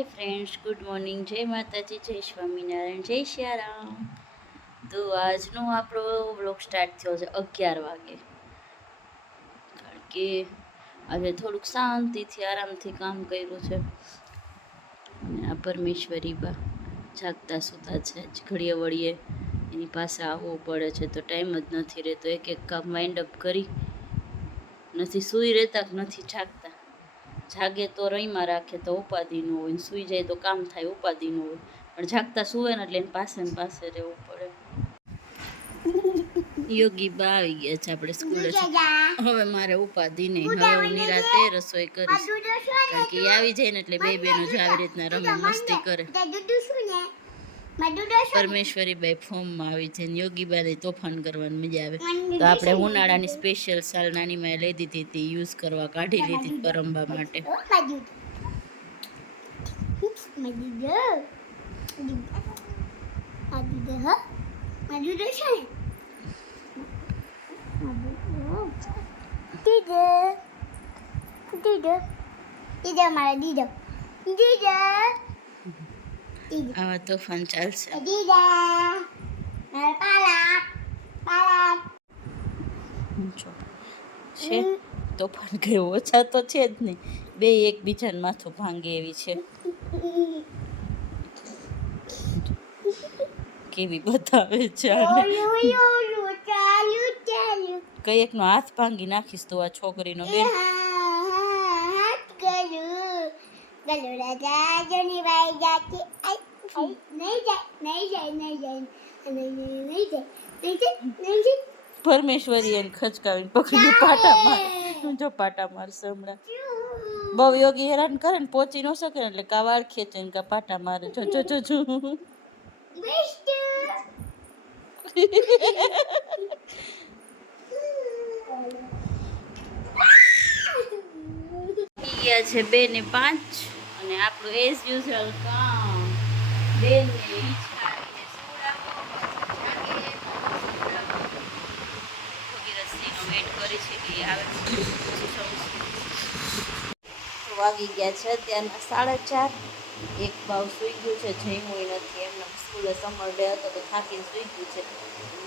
Hi friends good morning જય માતાજી જય સ્વામિનારાયણ જય શ્યારામ તો આજનો આપણો વ્લોગ સ્ટાર્ટ થયો છે અગિયાર વાગે. કારણ કે આજે થોડુંક શાંતિથી, આરામથી કામ કર્યું છે. આ પરમેશ્વરી બા જાગતા સૂતા છે. ઘડીએ વળીએ એની પાસે આવવું પડે છે. તો ટાઈમ જ નથી રહેતો. એક એક કામ વાઇન્ડ અપ કરી નથી, સૂઈ રહેતા નથી, જાગતા જાગે તો રહીમાં રાખે તો ઉપાધિનું હોય ને સૂઈ જાય તો કામ થાય ઉપાધિનું હોય. પણ જાગતા સૂવે ને એટલે એને પાસે ને પાસે રહેવું પડે. યોગી બા આવી ગયા છે આપણે સ્કૂલે હવે મારે ઉપાધિ નહીં હવે હું નિરાતે રસોઈ કરીશ. કારણ કે આવી જાય ને એટલે બે બેનો જ આવી રીતના રમે મસ્તી કરે. પરમેશ્વરી બાઈ ફોર્મમાં આવી છે ને યોગી બાને તોફાન કરવાની મજા આવે. તો આપણે ઉનાળાની સ્પેશિયલ સાલ નાની માએ લઈ દીધી હતી યુઝ કરવા કાઢી લીધી પરંબા માટે. મારા દીદો. દીદો. આવા તોફાન ચાલશે છે તોફાન કઈ ઓછા તો છે જ નહીં બે એકબીજાને માથું ભાંગે એવી છે કેવી બતાવે છે કઈ એકનો હાથ ભાંગી નાખીશ તો આ છોકરીનો બેન હાથ ગલું ગલું રાજા જોની ભાઈ જાતી નહીં જાય નહીં જાય નહીં જાય નહીં જાય નહીં જાય નહીં જાય પરમેશ્વરી એને ખચકાવીને પકડીને પાટા માર જો પાટા મારશે હમણાં. બહુ યોગી હેરાન કરે ને પહોંચી ન શકે એટલે કા વાળ ખેંચે ને કા પાટા મારે. જો જો જો જો. ગયા છે બે ને પાંચ અને આપણું એઝ યુઝ્યુઅલ કામ. વાગી ગયા છે અત્યારના સાડા ચાર. એક ભાવ સૂઈ ગયું છે, જમ્યું નથી. એમને સ્કૂલે સમર ડે હતો તો થાકીને સૂઈ ગયું છે.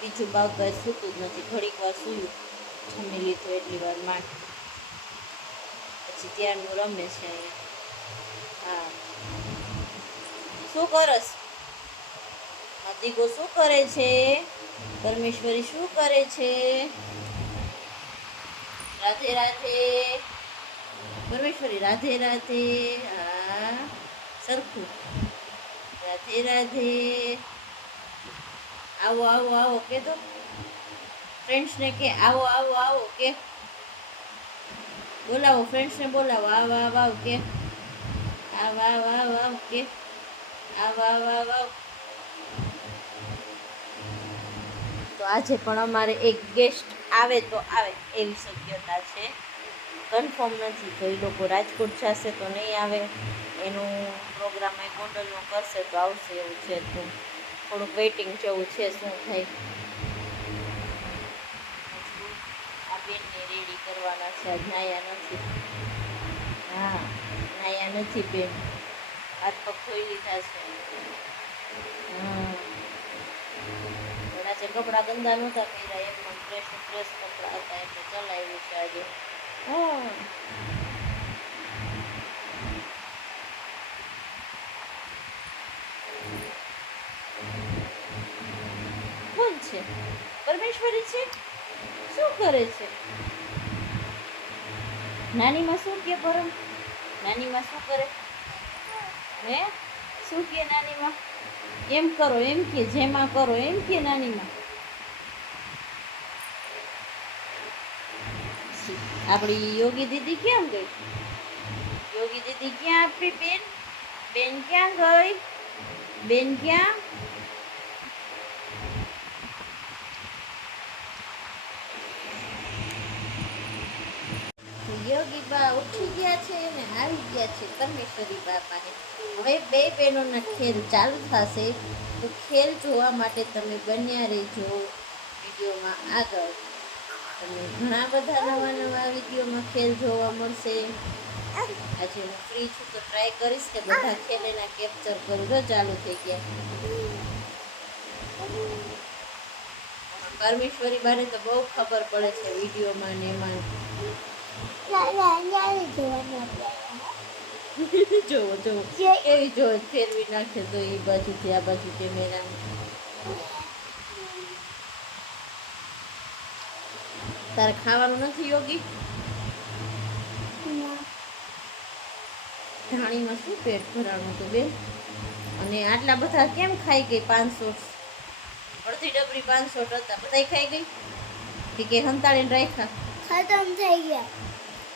બીજું ભાવ તો સૂતું જ નથી. થોડીક વાર સૂયું, જમી લીધું એટલી વાર માટે પછી ત્યારનું રમે છે અહીંયા હા શું કરસ દીકો શું કરે છે? પરમેશ્વરી શું કરે છે? રાધે રાધે. પરમેશ્વરી રાધે રાધે. હા સરખું. રાધે રાધે. આવો આવો આવો કે તો ફ્રેન્ડ્સને કે આવો આવો આવો, કે. બોલાવો, ફ્રેન્ડ્સને બોલાવો. આવ, આવો, આવ, કે. આવો આવો આવો, આવ, કે. આવ આવ આવ તો આજે પણ અમારે એક ગેસ્ટ આવે તો આવે, એવી શક્યતા છે. કન્ફર્મ નથી તો એ લોકો રાજકોટ જશે તો નહીં આવે. એનું પ્રોગ્રામ એ ગોંડલનો કરશે તો આવશે એવું છે તો થોડુંક વેઇટિંગ જેવું છે શું થાય. આ બેનને રેડી કરવાના છે આજ નાયા નથી. હા નાયા નથી બેન. હાથ પગ ધોઈ લીધા છે હા આજે કપડાં ગંદા નહોતા પહેર્યા એમ પણ ફ્રેશ ફ્રેશ કપડાં હતા એટલે ચલાવ્યું છે આજે હા કોણ છે પરમેશ્વરી છે શું કરે છે નાનીમાં શું કે પરમ નાનીમાં શું કરે હે? શું કે નાનીમાં? એમ કરો, એમ કે, જેમાં કરો, એમ કે નાનીમાં. આપણી યોગી દીદી ક્યાં ગઈ? યોગી દીદી ક્યાં આપણી બેન? બેન ક્યાં ગઈ? બેન ક્યાં યોગી બા ઉઠી ગયા છે અને ગયા છે પરમેશ્વરી બાપાને. હવે બે બહેનોના ખેલ ચાલુ થશે તો ખેલ જોવા માટે તમે બન્યા રહેજો વિડીયોમાં આગળ. તમને ઘણા બધા નવા નવા વિડીયોમાં ખેલ જોવા મળશે. આજે હું ફ્રી છું તો ટ્રાય કરીશ કે બધા ખેલ એના કેપ્ચર કરું ચાલુ થઈ ગયા. પરમેશ્વરી બાને તો બહુ ખબર પડે છે વિડીયોમાં ને એમાં. જોવો જોવો. એવી જો ફેરવી નાખે તો એ બાજુથી આ બાજુ કેમેરા તારે ખાવાનું નથી યોગી? ધાણીમાં શું પેટ ભરાણું હતું બેન? અને આટલા બધા કેમ ખાઈ ગઈ પાંચસો? અડધી ડબરી પાંચસો હતા. બધાય ખાઈ ગઈ? કે કે હંતાળીને રાખ્યા? ખતમ થઈ ગયા.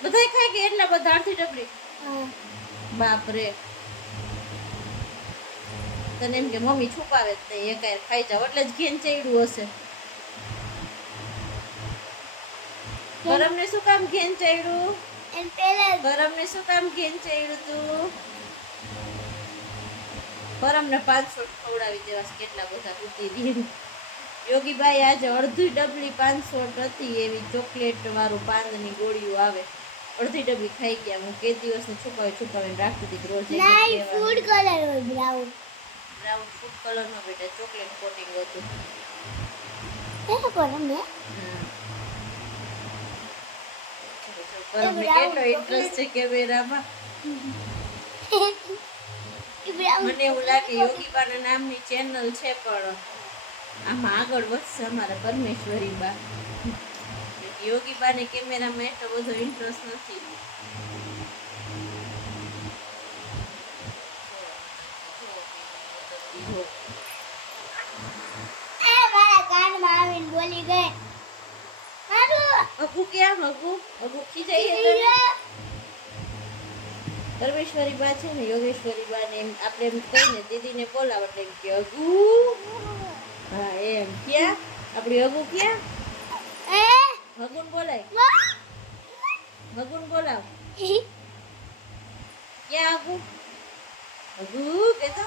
બધાય ખાઈ ગઈ એટલા બધા અડધી ડબરી? હા. બાપ રે તને એમ કે મમ્મી છુપાવે જ નહીં એકાય ખાઈ જાવ એટલે જ ઘેન ચડ્યું હશે. ગરમને શું કામ ઘેન ચડ્યું? ગરમને શું કામ ઘેન ચડ્યું તું? પરમને પાંચસો ખવડાવી દેવા કેટલા બધા કૂદી દીધી યોગીભાઈ આજે અડધી ડબલી પાંચસો હતી એવી ચોકલેટ વાળું પાંદની ગોળીઓ આવે. અડધી ડબ્બી ખાઈ ગયા. હું કે દિવસને છુપાવી છુપાવીને રાખતી હતી રોજ લેવાનું. ફૂડ કલર હોય બ્રાઉન બ્રાઉન ફૂડ કલરનો બેટા ચોકલેટ કોટિંગ હતું. એ કરો મે કેટલો ઇન્ટરેસ્ટ છે કેમેરામાં. મને એવું લાગે યોગીબાના નામની ચેનલ છે પણ આમાં આગળ વધશે અમારા પરમેશ્વરી બા. યોગીબાને કેમેરામાં એટલો બધો ઇન્ટરેસ્ટ નથી. એ મારા કાનમાં આવીને બોલી ગઈ. અગુ ક્યાં અગુ અગુ ખીજાઈ છે બા છે ને યોગેશ્વરી બા ને આપણે એમ કહીને દીદીને બોલાવ એટલે એમ કે અગુ હા એમ. ક્યાં? આપણી અગુ ક્યાં? એ હગુન બોલાય. ભગુન બોલાવ. ક્યાં આગુ? અગુ કે તો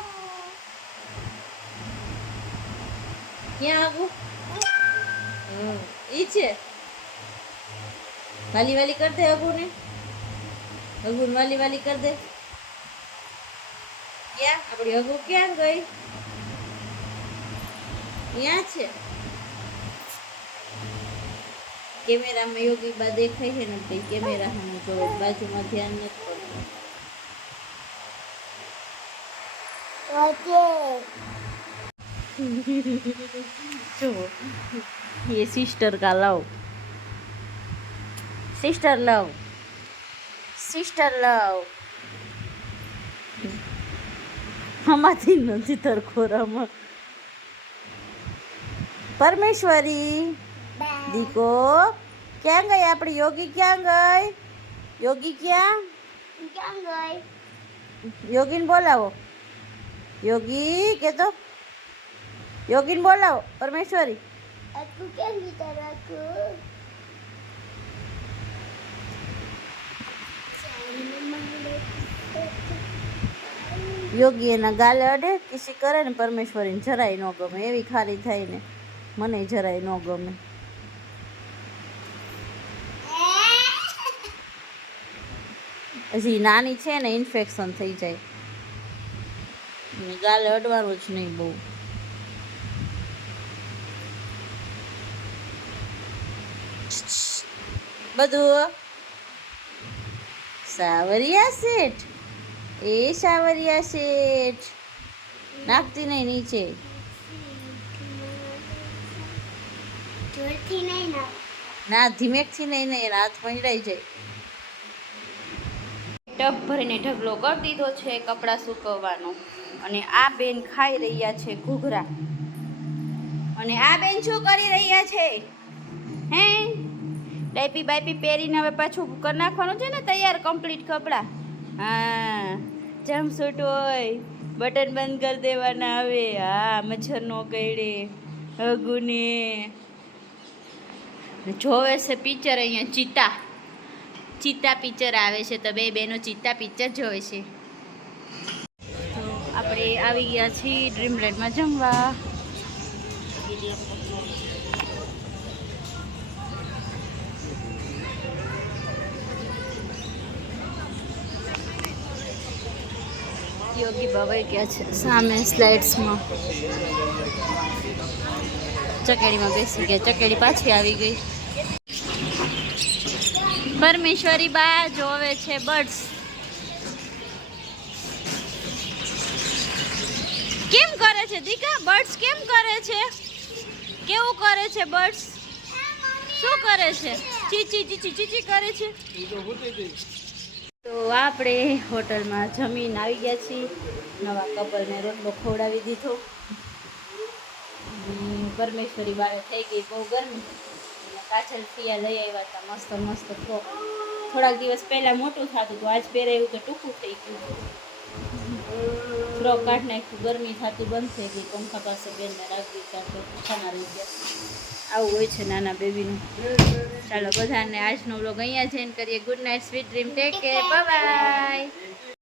ક્યાં આગુ? ઈ છે. વાલી વાલી કર દે અગુને. અગુન વાલી વાલી કર દે. ક્યાં? આપણી અગુ ક્યાં ગઈ? ક્યાં છે? કેમેરામાં યોગી બા દેખાય છે ને ભાઈ કેમેરા સામે જોવે બાજુમાં ધ્યાન નથી જો, એ સિસ્ટર કા love. Sister love sister love આમાંથી નથી તરખોરામાં. પરમેશ્વરી. દીકો ક્યાં ગઈ આપણી યોગી? ક્યાં ગઈ? યોગી ક્યાં? ક્યાં ગઈ? યોગીને બોલાવો. યોગી કે તો યોગીને બોલાવો પરમેશ્વરી. અટકું કેમ ગીતા રાખું? યોગી એના ગાલે અડે કિસી કરે ને પરમેશ્વરીને જરાય ન ગમે એવી ખાલી થાય ને મને જરાય ન ગમે. હજી નાની છે ને ઇન્ફેક્શન થઈ જાય. ગાલે અડવાનું જ નહીં બહુ. બધું સાવરિયા શેઠ. એ સાવરિયા શેઠ. નાખતી નહીં નીચે. ના ધીમેકથી નહીં નહીં હાથ મંડાઈ જાય. ટબ ભરીને ઢગલો કરી દીધો છે કપડાં સૂકવવાનો. અને આ બેન ખાઈ રહ્યા છે ઘૂઘરા. અને આ બેન શું કરી રહ્યા છે? હે? ડાયપી બાયપી પહેરીને હવે પાછું કરી નાખવાનું છે ને તૈયાર કમ્પ્લીટ કપડાં? હા જમસૂટ હોય બટન બંધ કરી દેવાના આવે હા, મચ્છર નો કઈડે હગુને. જોવે છે પિક્ચર અહીંયા ચિત્તા ચિત્તા પિક્ચર આવે છે તો બે બેનો ચિત્તા પિક્ચર જોવે છે. તો આપણે આવી ગયા છીએ ડ્રીમલેન્ડમાં જમવા. યોગી બાબા ગયા છે સામે સ્લાઇડ્સમાં ચકેડીમાં બેસી ગયા. ચકેડી પાછી આવી ગઈ. પરમેશ્વરી બા જોવે છે બર્ડ્સ. કેમ કરે છે? દીકા બર્ડ્સ કેમ કરે છે? કેવું કરે છે બર્ડ્સ? શું કરે છે? ચીચી ચીચી ચીચી કરે છે? તો આપણે હોટલમાં જમીન આવી ગયા છીએ. નવા કપલને રોટલો ખવડાવી દીધો. પરમેશ્વરી બારે થઈ ગઈ બહુ ગરમી. કાચલ ફિયા લઈ આવ્યા હતા. મસ્ત મસ્ત ફ્રોક થોડાક દિવસ પહેલાં મોટું થતું હતું. આજ પહેરાયું કે ટૂંકું થઈ ગયું. ફ્રોક કાઢ નાખ્યું. ગરમી થતું બંધ થઈ ગઈ. પંખા પાસે બેનને રાખવી તો પૂછાના રહી ગયા. આવું હોય છે નાના બેબીનું ચાલો બધાને આજનો વ્લોગ અહીંયા જઈને કરીએ. Good night sweet dream take care bye